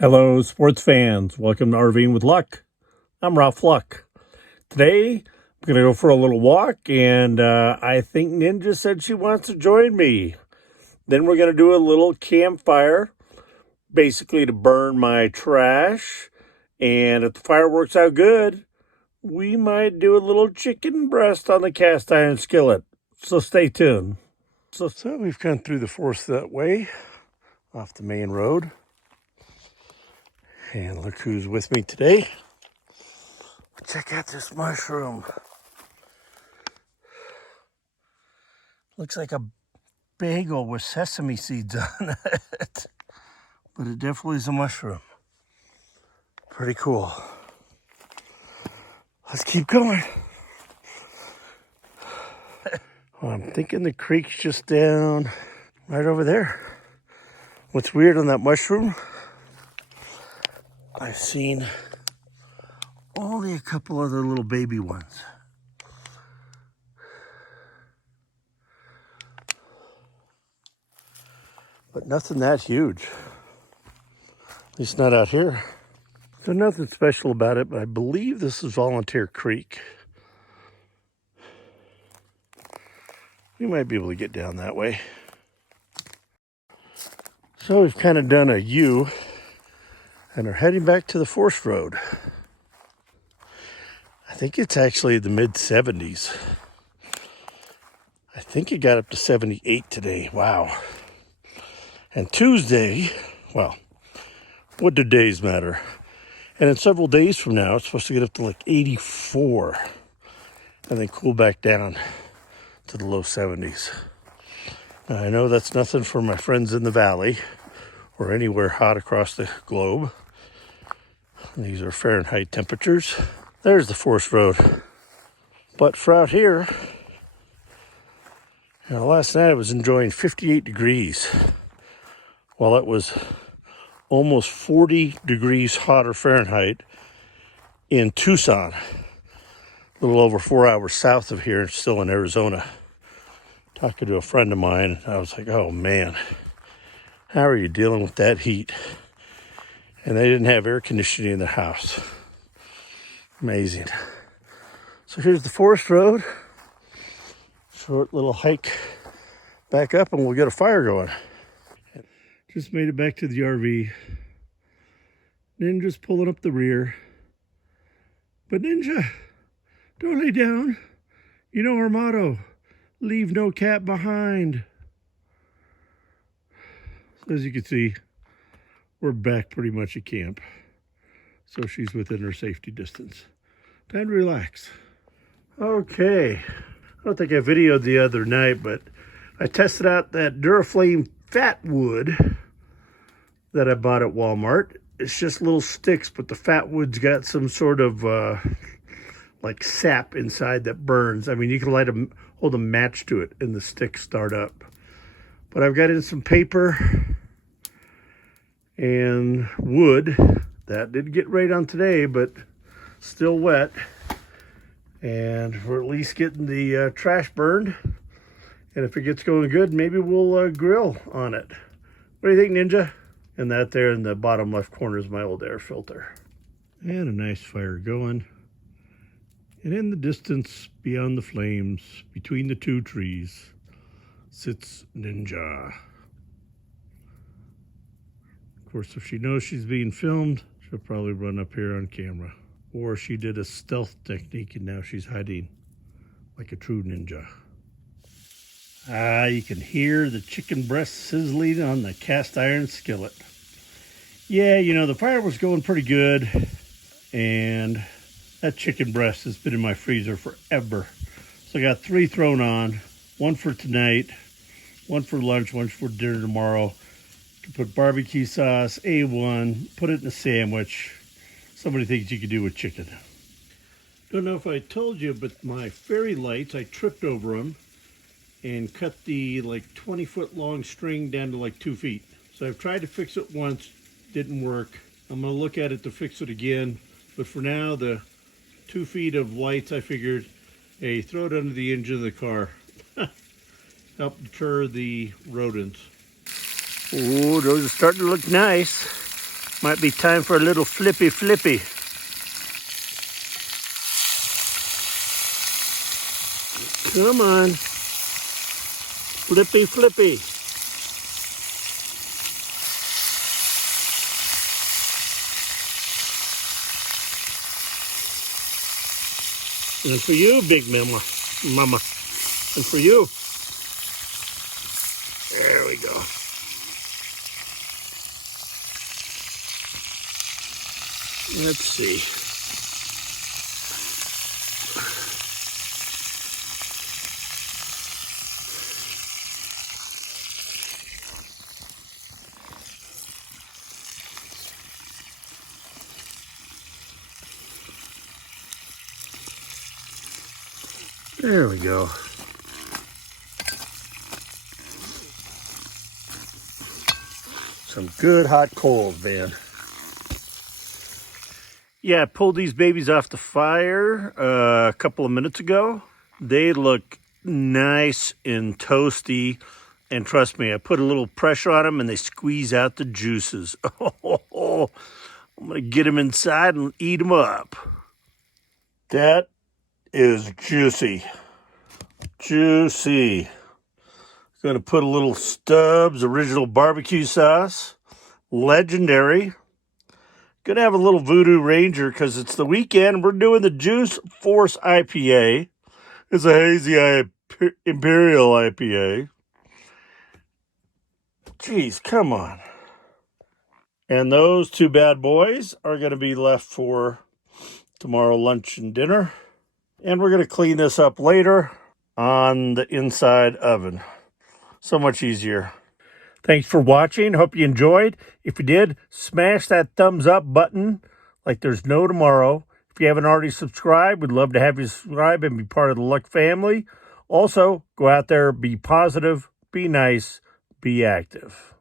Hello, sports fans. Welcome to RVing with Luck. I'm Ralph Luck. Today, I'm going to go for a little walk, and I think Ninja said she wants to join me. Then we're going to do a little campfire, basically to burn my trash. And if the fire works out good, we might do a little chicken breast on the cast iron skillet. So stay tuned. So we've gone through the forest that way, off the main road. And look who's with me today. Check out this mushroom. Looks like a bagel with sesame seeds on it. But it definitely is a mushroom. Pretty cool. Let's keep going. Well, I'm thinking the creek's just down right over there. What's weird on that mushroom, I've seen only a couple other little baby ones. But nothing that huge. At least not out here. So nothing special about it, but I believe this is Volunteer Creek. We might be able to get down that way. So we've kind of done a U and are heading back to the forest road. I think it's actually the mid-70s. I think it got up to 78 today. Wow. And Tuesday, well, what do days matter? And in several days from now, it's supposed to get up to like 84 and then cool back down to the low 70s. Now, I know that's nothing for my friends in the valley or anywhere hot across the globe. These are Fahrenheit temperatures. There's the forest road. But for out here, last night I was enjoying 58 degrees while it was almost 40 degrees hotter Fahrenheit in Tucson, a little over 4 hours south of here, still in Arizona. Talking to a friend of mine, I was like, oh man, how are you dealing with that heat? And they didn't have air conditioning in their house. Amazing. So here's the forest road. Short little hike back up and we'll get a fire going. Just made it back to the RV. Ninja's pulling up the rear. But Ninja, don't lay down. You know our motto, leave no cat behind. So as you can see, we're back pretty much at camp. So she's within her safety distance. Time to relax. Okay, I don't think I videoed the other night, but I tested out that Duraflame fat wood that I bought at Walmart. It's just little sticks, but the fat wood's got some sort of like sap inside that burns. I mean, you can hold a match to it and the sticks start up. But I've got in some paper and wood. That did get right on today, but still wet. And we're at least getting the trash burned. And if it gets going good, maybe we'll grill on it. What do you think, Ninja? And that there in the bottom left corner is my old air filter. And a nice fire going. And in the distance, beyond the flames, between the two trees, sits Ninja. Of course, if she knows she's being filmed, she'll probably run up here on camera. Or she did a stealth technique and now she's hiding like a true ninja. You can hear the chicken breast sizzling on the cast iron skillet. Yeah, the fire was going pretty good. And that chicken breast has been in my freezer forever. So I got 3 thrown on. 1 for tonight, 1 for lunch, 1 for dinner tomorrow. You can put barbecue sauce, A1, put it in a sandwich. So many things you can do with chicken. Don't know if I told you, but my fairy lights, I tripped over them and cut the 20-foot long string down to 2 feet. So I've tried to fix it once, didn't work. I'm gonna look at it to fix it again. But for now, the 2 feet of lights, I figured, hey, throw it under the engine of the car. Help deter the rodents. Oh, those are starting to look nice. Might be time for a little flippy flippy. Come on. Flippy flippy. And for you, big mama. And for you. There we go. Let's see. There we go. Some good hot coals, man. Yeah, I pulled these babies off the fire a couple of minutes ago. They look nice and toasty. And trust me, I put a little pressure on them and they squeeze out the juices. Oh, I'm going to get them inside and eat them up. That is juicy. Juicy. Going to put a little Stubbs original barbecue sauce. Legendary. Going to have a little Voodoo Ranger because it's the weekend. We're doing the Juice Force IPA. It's a hazy Imperial IPA. Jeez, come on. And those two bad boys are going to be left for tomorrow lunch and dinner. And we're going to clean this up later on the inside oven. So much easier. Thanks for watching. Hope you enjoyed. If you did, smash that thumbs up button like there's no tomorrow. If you haven't already subscribed, we'd love to have you subscribe and be part of the Luck family. Also, go out there, be positive, be nice, be active.